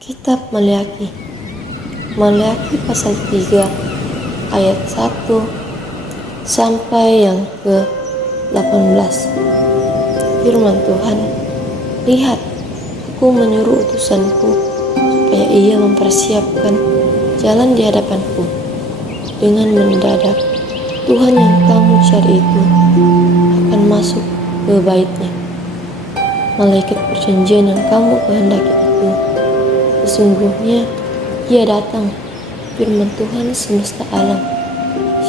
Kitab Maleakhi pasal 3 ayat 1 sampai yang ke-18. Firman Tuhan, lihat, aku menyuruh utusanku supaya ia mempersiapkan jalan di hadapanku. Dengan mendadak Tuhan yang kamu cari itu akan masuk ke baitnya. Malaikat perjanjian yang kamu kehendaki itu sesungguhnya ia datang. Firman Tuhan semesta alam,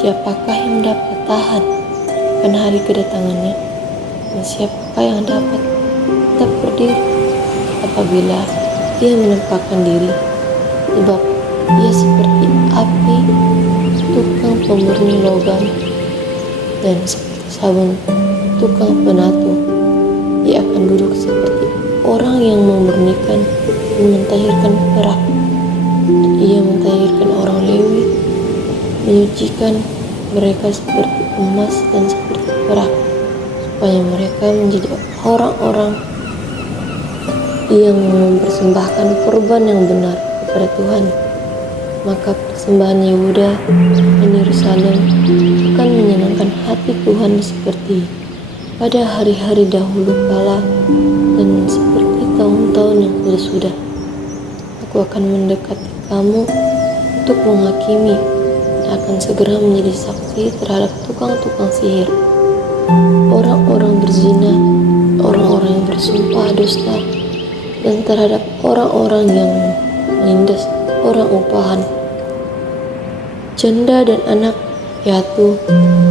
siapakah yang dapat tahan akan hari kedatangannya? Dan siapakah yang dapat tetap berdiri apabila ia menampakkan diri? Sebab ia seperti api tukang pemurni logam dan seperti sabun tukang penatu. Ia akan duduk seperti orang yang memurnikan dan mentahirkan perak. Dan ia mentahirkan orang Lewi, menyucikan mereka seperti emas dan seperti perak, supaya mereka menjadi orang-orang yang mempersembahkan korban yang benar kepada Tuhan. Maka persembahan Yehuda dan Yerusalem akan menyenangkan hati Tuhan seperti pada hari-hari dahulu kala dan seperti tahun-tahun yang sudah. Aku akan mendekati kamu untuk menghakimi dan akan segera menjadi saksi terhadap tukang-tukang sihir, orang-orang berzina, orang-orang yang bersumpah dusta, dan terhadap orang-orang yang menindas orang upahan, janda dan anak piatu,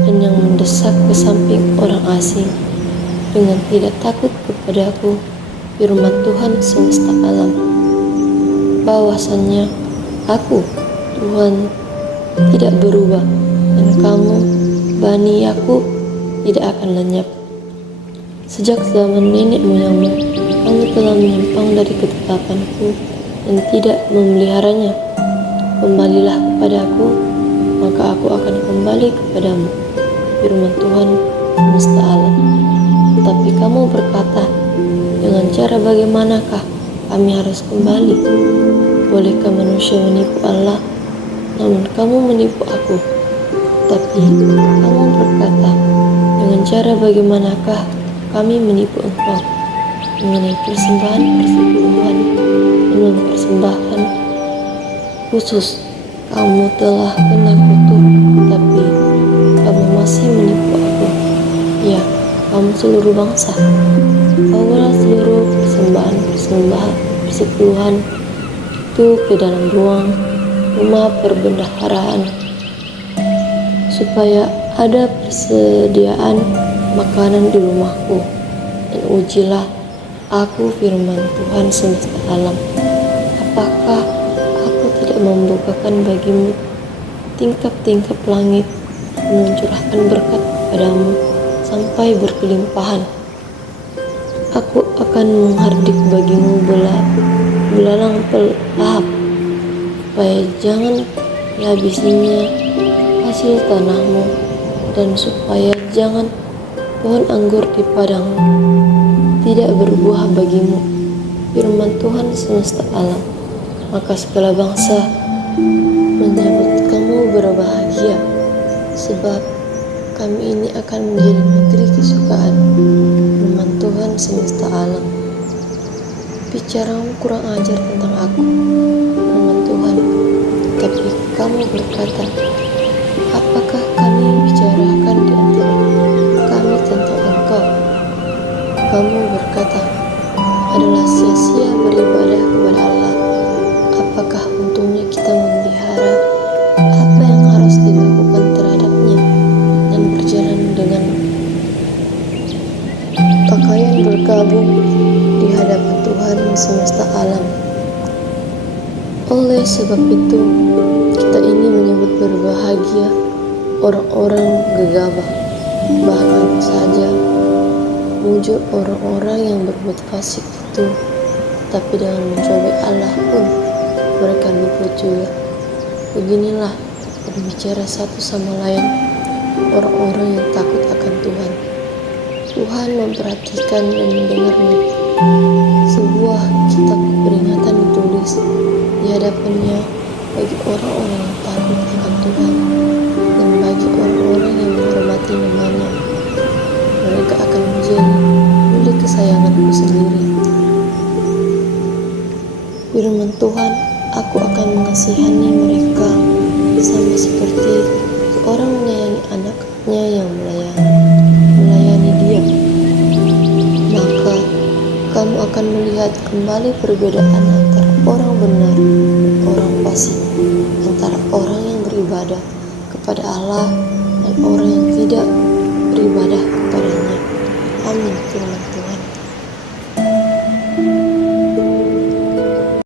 dan yang mendesak ke samping orang asing dengan tidak takut kepadaku. Firman Tuhan semesta alam, bahwasannya aku Tuhan tidak berubah, dan kamu Bani Yakub tidak akan lenyap. Sejak zaman nenek moyangmu kamu telah menyimpang dari ketetapanku dan tidak memeliharanya. Kembalilah kepadaku, maka aku akan kembali kepadamu. Firman Tuhan semesta alam. Tetapi kamu berkata, dengan cara bagaimanakah kami harus kembali? Bolehkah manusia menipu Allah? Namun kamu menipu aku. Tapi kamu berkata, dengan cara bagaimanakah kami menipu engkau? Mengenai persembahan persepuluhan dan mempersembahkan khusus, kamu telah kena kutuk, tapi kamu masih menipu aku. Ya, kamu seluruh bangsa, bawalah seluruh persembahan persepuluhan itu ke dalam rumah perbendaharaan, supaya ada persediaan makanan di rumahku. Dan ujilah aku, firman Tuhan semesta alam, apakah aku tidak membukakan bagimu tingkap-tingkap langit dan mencurahkan berkat kepadamu sampai berkelimpahan? Aku akan menghardik bagimu belalang pelahap, supaya jangan dihabisinya hasil tanahmu, dan supaya jangan pohon anggur di padangmu tidak berbuah bagimu. Firman Tuhan semesta alam. Maka segala bangsa menyambut kamu berbahagia, sebab kami ini akan menjadi negeri kesukaan. Firman Tuhan semesta alam. Bicaramu kurang ajar tentang aku, firman Tuhan. Tapi kamu berkata, apakah kami bicarakan di antara kami tentang engkau? Kamu berkata, adalah sia-sia beribadah kepada Allah. Apakah untungnya kita memelihara apa yang harus dilakukan terhadapnya dan berjalan dengan pakaian berkabung di hadapan Tuhan semesta alam? Oleh sebab itu, kita ini menyebut berbahagia orang-orang gegabah, bahkan saja mujur orang-orang yang berbuat fasik itu. Tapi dengan mencobai Allah pun mereka luput juga. Beginilah berbicara satu sama lain orang-orang yang takut akan Tuhan. Tuhan memperhatikan dan mendengarnya. Sebuah kitab peringatan ditulis tertulis di hadapannya bagi orang-orang yang takut akan Tuhan dan bagi orang-orang yang menghormati namanya. Mereka akan menjadi milik kesayanganku sendiri. Firman Tuhan, aku akan mengasihani mereka sama seperti seorang menyayangi anaknya yang melayani dia. Maka kamu akan melihat kembali perbedaan antara orang benar dan orang fasik, antara orang yang beribadah kepada Allah dan orang yang tidak beribadah kepadanya. Amin. Firman Tuhan.